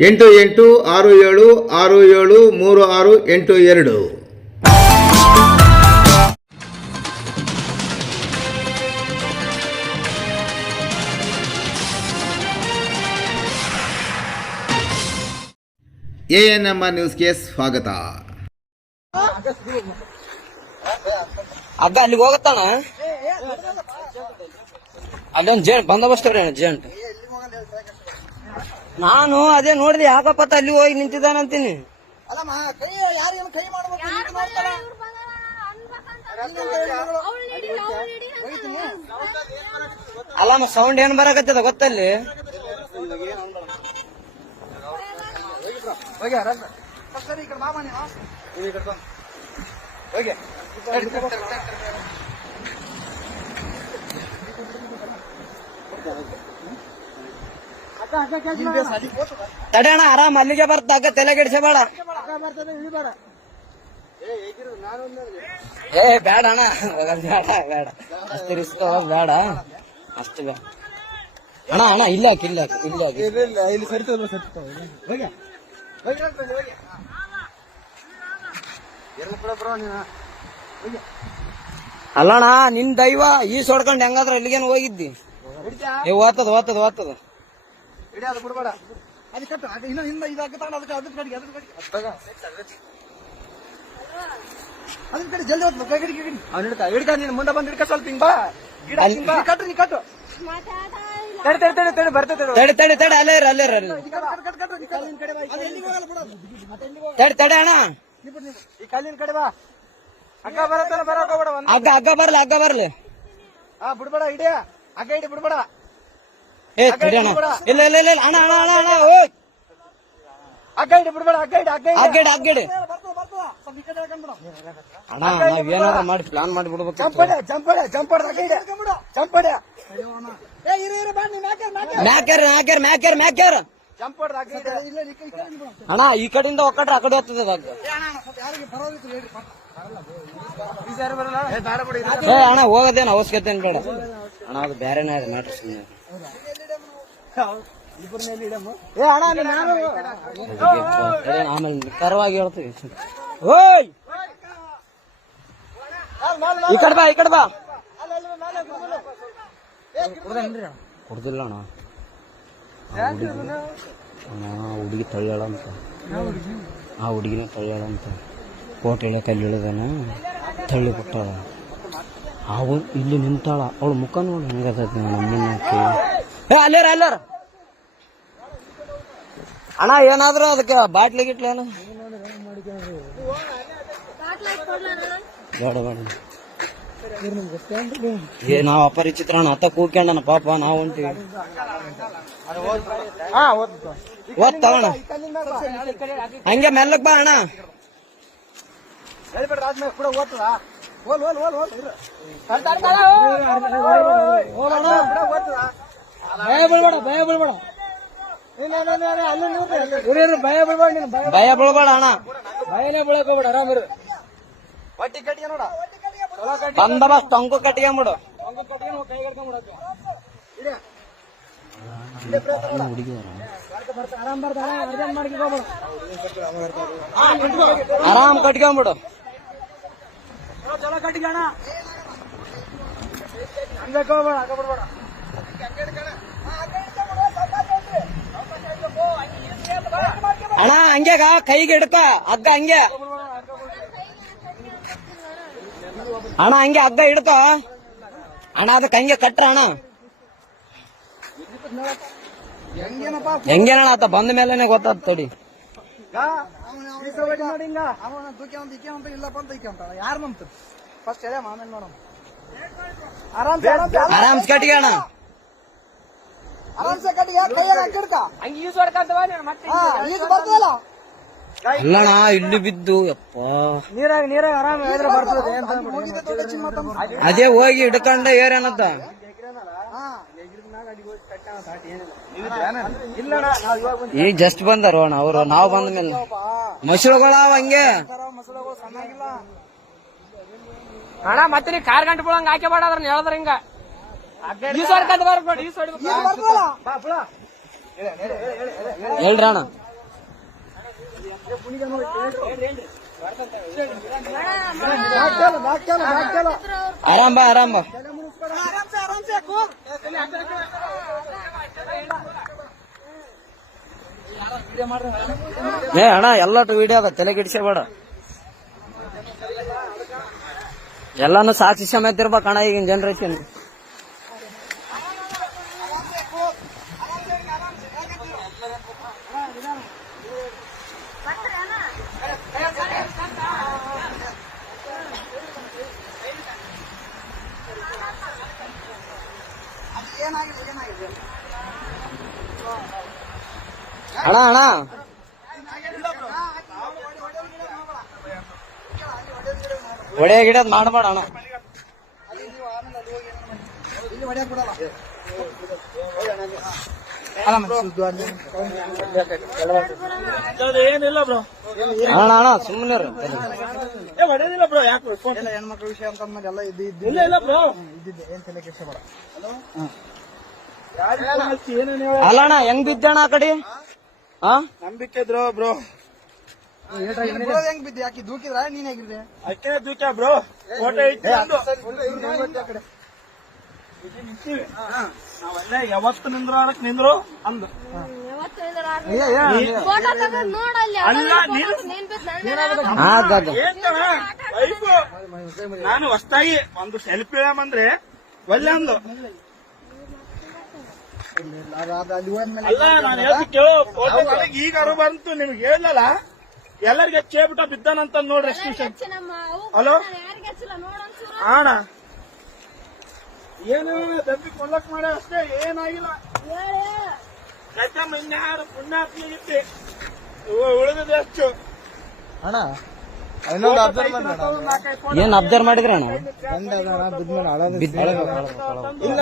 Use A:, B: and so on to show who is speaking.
A: ಎಂಟು ಎಂಟು ಆರು ಏಳು ಆರು ಏಳು, ಮೂರು ಆರು, ಎಂಟು ಎರಡು. ಎ ಎನ್ ಎಂ ಆರ್ ನ್ಯೂಸ್ಗೆ ಸ್ವಾಗತ.
B: ಅಗ್ಗ ಅಲ್ಲಿಗೆ ಹೋಗತ್ತಾನ? ಅಲ್ಲೊಂದ್ ಜೇಂಟ್ ಬಂದೋಬಸ್ತ್ ಅವ್ರೆ ಜೇಂಟ್ ನಾನು ಅದೇ ನೋಡಿದೆ ಯಾಕಪ್ಪ ಅಲ್ಲಿ ಹೋಗಿ ನಿಂತಿದ್ದಾನಂತೀನಿ.
C: ಅಲ್ಲಮ್ಮ ಕೈ ಯಾರಿಗೇನು ಕೈ ಮಾಡ್ಬೇಕು
B: ಅಲ್ಲಮ್ಮ ಸೌಂಡ್ ಏನ್ ಬರಕತ್ತದ ಗೊತ್ತಲ್ಲಿ?
C: ಹೋಗಿ ಫಸ್ಟ್ ಈ ಕಡೆ ಮಾಮ ನೀವು. ಈ ಕಡೆ ಬಾ. ಹೋಗಿ. ತಡಿ, ತಡಿ, ತಡಿ, ತಡಿ, ತಡಿ. ಅಕ್ಕ, ಅಕ್ಕ, ಕೆಲ್ಸ ಮಾಡು. ಅಲ್ಲಿಗೆ ಹೋಗ್ತದ?
B: ತಡೆ ಅಣ್ಣ ಆರಾಮ್ ಅಲ್ಲಿಗೆ ಬರ್ತಾಗ ತಲೆ ಕೆಡಿಸಬೇಡ. ಏ ಬೇಡ ಅಣ್ಣ ಬೇಡ ಅಷ್ಟು ರಿಸ್ಕ್ ಬೇಡ ಅಷ್ಟು ಬೇಡ ಅಣ್ಣ ಅಣ್ಣ ಇಲ್ಲ ಹಾಕಿ ಇಲ್ಲ ಹಾಕಿ ಇಲ್ಲ ಹಾಕಿ. ಅಲ್ಲಣ್ಣ ನಿನ್ ದೈವ ಈ ಸೊಡ್ಕೊಂಡು ಹೆಂಗಾದ್ರೆ ಅಲ್ಲಿಗೇನು ಹೋಗಿದ್ದಿ? ಏ ಓದ್ತದ ಓದ್ತದ ಓದ್ತದ
C: ಹಿಡಿ, ಅದು ಬಿಡಬೇಡ. ಅದು ಕಟ್ಟು, ಅದು ಇನ್ನು ಹಿಂದೆ ಇದು ಹಾಕಿ ತಗೊಂಡು ಅದಕ್ಕೆ ಅದಕ್ಕೆ ಕಡೆಗೆ, ಅದಕ್ಕೆ ಕಡೆಗೆ. ಕಡೆ ಜಲ್ದಿ ಹೋಗ್ತದೆ, ಕೈ ಕಡೆಗೆ. ಅವ್ನು ಹಿಡ್ಕ, ಹಿಡ್ಕ, ನೀನು ಮುಂದೆ ಬಂದು ಹಿಡ್ಕ ಸ್ವಲ್ಪ ಹಿಂಗ ಬಾ. ಗಿಡ ಹಿಂಗ್ ಬಾ. ಕಟ್ಟು, ನೀ ಕಟ್ಟು. ತಡೆ ತಡೆ ತಡೆ ತಡೆ ಬರ್ತೈತೆ ತಡೆ.
B: ತಡೆ ತಡೆ ತಡಿ ಅಲ್ಲೇ ಇರು, ಅಲ್ಲೇ ಇರ
C: ತಡೆ?
B: ತಡಿ ತಡಿ ಅಣ್ಣ.
C: ನೀ ಬಿಡು, ನೀ ಈ ಕಲ್ಲಿನ ಕಡೆ ಬಾ. ಅಕ್ಕ ಬರತ್ತಾನ ಬರಕ್ ಅಗ್ಗ ಒಂದ್
B: ಹಗ್ಗ ಹಗ್ಗ ಬರ್ಲಿ ಹಗ್ಗ ಬರ್ಲಿ.
C: ಹಾ ಬಿಡ್ಬೇಡ ಇಡಿಯ ಅಗ್ಗ ಇಡಿ ಬಿಡ್ಬೇಡ.
B: ಏ ತಡಿ ಅಣ್ಣ ಇಲ್ಲ ಇಲ್ಲ ಇಲ್ಲ ಇಲ್ಲ, ಅಣ್ಣ ಅಣ್ಣ ಅಣ್ಣ ಅಣ್ಣ ಓಯ್.
C: ಬಿಡ್ಬೇಡ
B: ಅಣ್ಣ ನಾವ್ ಏನಾರ ಮಾಡಿ ಪ್ಲಾನ್ ಮಾಡಿ ಬಿಡ್ಬೇಕು.
C: ಜಂಪಡೆ ಜಂಪಡೆ ಜಂಪಡೆ ಜಂಪಡೆ ಈ.
B: ಅಣ್ಣ ಕಡೆಯಿಂದ ಒಕ್ಕಟ್ರೆ ಆ ಕಡೆ ಹೋಗ್ತದೆ
C: ಅಣ್ಣ ಅಣ್ಣ, ಸ್ವಲ್ಪ ಯಾರಿಗೆ ಬರೋದಿತ್ತು ಹೇಳ್ರಿ ಈ ಸಾರಿ ಬರಲ್ಲ. ಏ ಬೇಡ ಬಿಡಿ
B: ಏ ಅಣ್ಣ ಹೋಗೋದೇನು ಅವಶ್ಯಕತೆ ಏನ್ ಬೇಡ. ಅಣ್ಣ ಅದು ಬೇರೆನೇ ಮ್ಯಾಟ್ರ್ ಸುಮ್ಮನೆ
C: ಏ ಅಣ್ಣ ನೀನ್ ನಾನು
B: ಆಮೇಲೆ ನಿಖರವಾಗಿ ಹೇಳ್ತೀವಿ. ಓಯ್! ಈ ಕಡೆ ಬಾ ಈ ಕಡೆ ಬಾ. ಕುಡ್ದಿಲ್ಲ ಅಣ್ಣ ಆ ಹುಡುಗಿ ತಳ್ಳ್ಯಾಳ ಅಂತ ಆ ಹುಡುಗಿನ ತಳ್ಳ ಅಂತ ಕೋಟ್ ಎಳೆ ಅಲ್ಲಿ ಇಳಿದಾನ ತಳ್ಳಿ ಬಿಟ್ಟಾಳ ಅವ್ ಇಲ್ಲಿ ನಿಂತಾಳ. ಅವಳು ಮುಖ ನೋಡಿ ಹೆಂಗದ ನಮ್ಮನ್ನ ಏ ಅಲ್ಲೇರ ಅಲ್ಲೇರ. ಅಣ್ಣ ಏನಾದ್ರೂ ಅದಕ್ಕೆ ಬಾಟ್ಲಿ ಗಿಟ್ಲೇನು ಏನು? ಬೇಡ ಬೇಡ. ಏ ನಾವ್ ಅಪರಿಚಿತರ ಅಣ್ಣ ಅತ್ತ ಕೂಗ್ಕೊಂಡನ ಪಾಪ ನಾವು ಹೊಂಟಿವಿ. ಓದ್ ತಗೋಣ. ಹಂಗೆ ಮೆಲ್ಲಕ್ ಬಾ ಅಣ್ಣ.
C: ಹೇಳ್ಬೇಡ ಭಯ ಬೀಳ್ಬೇಡ ಭಯ ಬೀಳ್ಬೇಡ. ಅಲ್ಲೇ ಭಯ ಅಲ್ಲೇ. ಇರು, ಇರು, ಭಯ ಬೀಳ್ಬೇಡ ನೀನು ಭಯ
B: ಭಯ ಬೀಳ್ಬೇಡ ಅಣ್ಣ
C: ಹೊಟ್ಟಿ ಕಟ್ಟಿಗೆ ನೋಡ.
B: ಬಂದೋಬಸ್ತ್ ಟೊಂಕು ಕಟ್ಕೊಂಬಿಡು ಆರಾಮ್ ಕಟ್ಕೊಂಬಿಡು
C: ಚಲೋ ಕಟ್ಟಿಗೆ ಅಣ್ಣ. ಹಂಗೆ ಹೋಗ್ಬೇಡ ಆಗ
B: ಅಣ್ಣ ಹಂಗ್ಯಾಗ ಕೈಗೆ ಹಿಡ್ಕ ಹಗ್ಗ ಹಂಗೆ. ಅಣ್ಣ ಹಂಗೆ ಹಗ್ಗ ಹಿಡ್ಕ. ಅಣ್ಣ ಅದಕ್ಕೆ ಹಂಗೆ ಕಟ್ರ ಅಣ್ಣ.
C: ಹೆಂಗೇನಪ್ಪ
B: ಹೆಂಗೇನಣ್ಣ ಆತ ಬಂದ ಮೇಲೆನೆ ಗೊತ್ತಾದ ತಡಿ.
C: ಆರಾಮ್ ಕಟ್ಟಿಗೆ ಅವನ ಹಾ ಈಗ ಬರ್ತದಲ್ಲ
B: ಅಲ್ಲಣ್ಣ ಇಲ್ಲಿ ಬಿದ್ದು ಯಪ್ಪ.
C: ನೀರಾಗ ನೀರಾಗ ಆರಾಮ ಹೇಳಿದ್ರೆ ಬರ್ತದೆ ಮುಗಿದ ದೊಡ್ಡ ಚಿಮ್ಮತ್ತಂದ್ರೆ
B: ಅದೇ ಹೋಗಿ ಹಿಡ್ಕೊಂಡ ಏರೇನತ್ತ? ಈ ಜಸ್ಟ್ ಬಂದಾರ ಅಣ್ಣ ಅವ್ರು ನಾವು ಬಂದ ಮೇಲೆ. ಮಸೂಳುಗಳಾವ ಹಂಗೆ.
D: ಅಣ್ಣ ಮತ್ತೆ ನೀ ಕಾರ್ ಗಂಟೆ ಬಿಡಂಗ ಹಾಕಿ ಬೇಡ ಅದ್ರ ಹೇಳಿದ್ರ ಹಿಂಗ.
B: ಹೇಳ್ರಿ ಅಣ್ಣ. ಆರಾಮ ಆರಾಮ್ ಏ ಅಣ್ಣ ಎಲ್ಲಟು ವಿಡಿಯೋ ಅದ ತಲೆ ಬೇಡ ಎಲ್ಲಾನು ಸಾಕ್ಷಿ ಸಮೇತ ಇರ್ಬೇಕು ಅಣ್ಣ ಈಗಿನ ಜನರೇಷನ್ ಅಣ್ಣ ಅಣ್ಣ. ಒಡೆಯ ಗಿಡ ಮಾಡಬೇಡ ಅಣ್ಣ.
C: ಇಲ್ಲಿ ಹೊಡ್ಯಾಕ್ ಬಿಡಲ್ಲ
D: ಏನಿಲ್ಲ ಬ್ರೋ.
B: ಅಣ್ಣ ಅಣ್ಣ ಸುಮ್ಮನೆ
D: ಹೊಡೆದಿಲ್ಲ ಬ್ರೋ ಯಾಕೆ
C: ಎಲ್ಲ ಹೆಣ್ಮಕ್ಳ ವಿಷಯ ಅಂತ ಅಂದ್ಮೇಲೆ ಎಲ್ಲ ಇದ್ದು ಇದ್ದು.
D: ಇಲ್ಲ ಇಲ್ಲ ಬ್ರೋ.
C: ಇದ್ದಿದ್ದೆ ಏನ್ ತಲೆ.
D: ಬೇಡ.
B: ಅಲ್ಲ ಅಣ್ಣ ಹೆಂಗ್ ಬಿದ್ದಣ್ಣ ಆ ಕಡೆ?
D: ನಂಬಿಕೆ ಇದ್ರು ಬ್ರೋ
C: ಹೆಂಗ್ ಬಿದ್ದಿ ಆಕಿ ದೂಕಿದ್ರ ನೀನ್ ಹೇಗಿದ್ದೆ
D: ಅಷ್ಟೇ ದೂಕ ಬ್ರೋ ಫೋಟೋ ನಾವೆಲ್ಲ ಯಾವತ್ತು ನಿಂದ್ರು ಅಂದು ನೀನು-
E: ನೀನ್ ಬಿದ್ದು
B: ಹಾ ಅಗ್ಗ
D: ನಾನು ಹೊಸ್ತಾಗಿ ಒಂದು ಸೆಲ್ಫಿ ಅಂದ್ರೆ ಒಳ್ಳೆ ಅದು
C: ಅಲ್ಲಿ
D: ನಾನು ಹೇಳ್ತಿ ಕೇಳು ಫೋಟೋ ನನಗೆ ಈಗ ಅರು ಬಂತು ನಿಮ್ಗೆ ಹೇಳಲ್ಲ ಎಲ್ಲರಿಗೆ ಚೇಬಿಟ ಬಿದ್ದಾನಂತ ನೋಡ್ರಿ
E: ಅವು
D: ಹಲೋ? ಆಣ. ಏನು ದಬ್ಬಿ ಕೊಲ್ಲಕ್ ಮಾಡ ಅಷ್ಟೇ ಏನಾಗಿಲ್ಲ.
E: ಹೇಳಿ.
D: ಯಾಕಮ್ಮ ಇನ್ಯಾರು ಪುಣ್ಯಾತ್ಮಿಗಿತ್ತಿ ಉಳಿದಿದೆ ಅಷ್ಟು.
C: ಅಣ್ಣ
B: ಏನ್ ಅಬ್ಸರ್ವ್ ಮಾಡಿದ್ರ ಅಣ್ಣ?
C: ಬಿದ್ಮೇಲೆ
B: ಬಿದ್ದ
C: ಇಲ್ಲ.